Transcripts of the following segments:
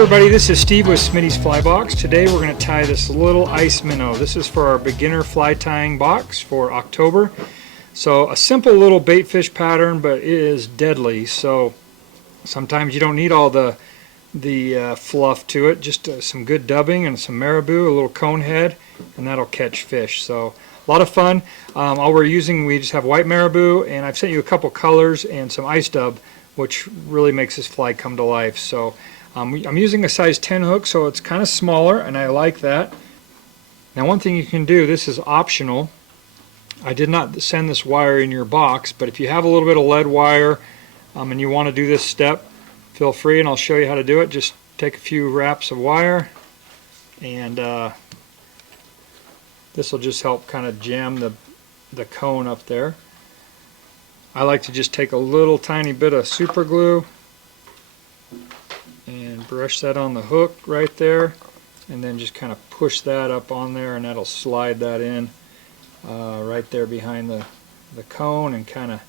everybody, this is Steve with Smitty's Fly Box. Today we're going to tie this little ice minnow. This is for our beginner fly tying box for October. So a simple little bait fish pattern, but it is deadly. So sometimes you don't need all the fluff to it. Just some good dubbing and some marabou, a little cone head, and that'll catch fish. So a lot of fun. All we're using, we just have white marabou, and I've sent you a couple colors and some ice dub, which really makes this fly come to life. So I'm using a size 10 hook, so it's kind of smaller, and I like that. Now one thing you can do, this is optional. I did not send this wire in your box, but if you have a little bit of lead wire and you want to do this step, feel free, and I'll show you how to do it. Just take a few wraps of wire, and this will just help kind of jam the cone up there. I like to just take a little tiny bit of super glue and brush that on the hook right there, and then just kind of push that up on there, and that'll slide that in right there behind the cone and kind of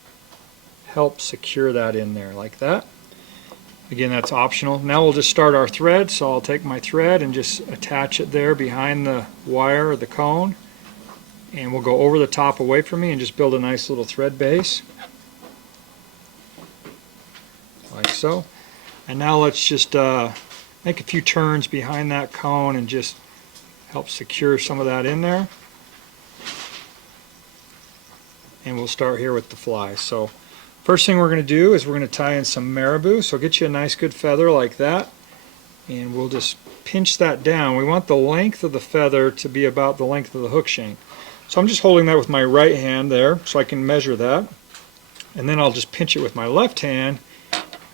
help secure that in there like that. Again, that's optional. Now we'll just start our thread, so I'll take my thread and just attach it there behind the wire or the cone, and we'll go over the top away from me and just build a nice little thread base like so. And now let's just make a few turns behind that cone and just help secure some of that in there. And we'll start here with the fly. So first thing we're going to do is we're going to tie in some marabou. So get you a nice good feather like that, and we'll just pinch that down. We want the length of the feather to be about the length of the hook shank. So I'm just holding that with my right hand there so I can measure that, and then I'll just pinch it with my left hand.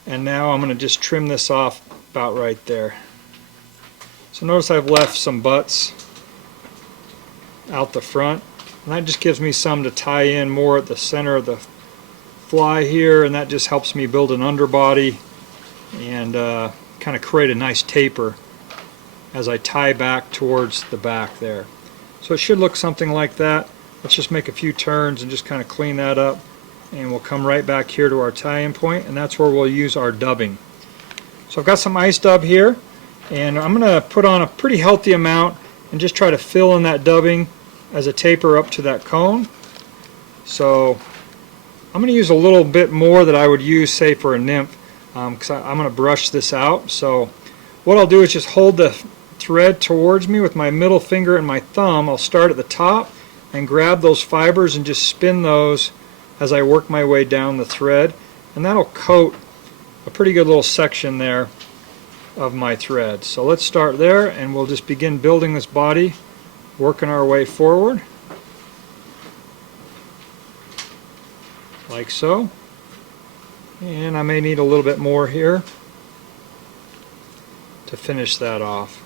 And now I'm going to just trim this off about right there. So notice I've left some butts out the front, and that just gives me some to tie in more at the center of the fly here, and that just helps me build an underbody and kind of create a nice taper as I tie back towards the back there. So it should look something like that. Let's just make a few turns and just kind of clean that up, and we'll come right back here to our tie-in point, and that's where we'll use our dubbing. So I've got some ice dub here, and I'm going to put on a pretty healthy amount and just try to fill in that dubbing as a taper up to that cone. So I'm going to use a little bit more than I would use, say, for a nymph, because I'm going to brush this out. So what I'll do is just hold the thread towards me with my middle finger and my thumb. I'll start at the top and grab those fibers and just spin those as I work my way down the thread, and that'll coat a pretty good little section there of my thread. So let's start there, and we'll just begin building this body, working our way forward like so. And I may need a little bit more here to finish that off.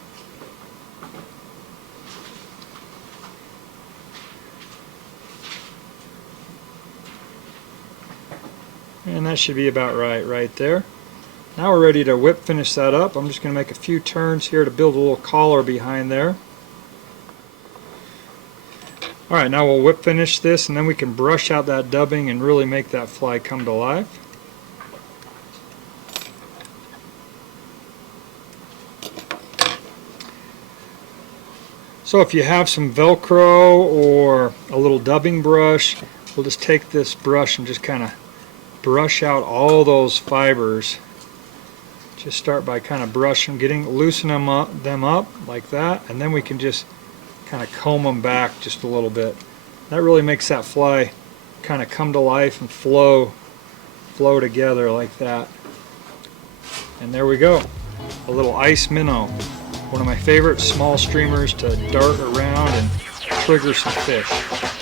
And that should be about right there. Now we're ready to whip finish that up. I'm just going to make a few turns here to build a little collar behind there. Alright, now we'll whip finish this, and then we can brush out that dubbing and really make that fly come to life. So if you have some Velcro or a little dubbing brush, we'll just take this brush and just kind of brush out all those fibers. Just start by kind of brushing, loosening them up like that, and then we can just kind of comb them back just a little bit. That really makes that fly kind of come to life and flow together like that. And there we go, a little ice minnow, one of my favorite small streamers to dart around and trigger some fish.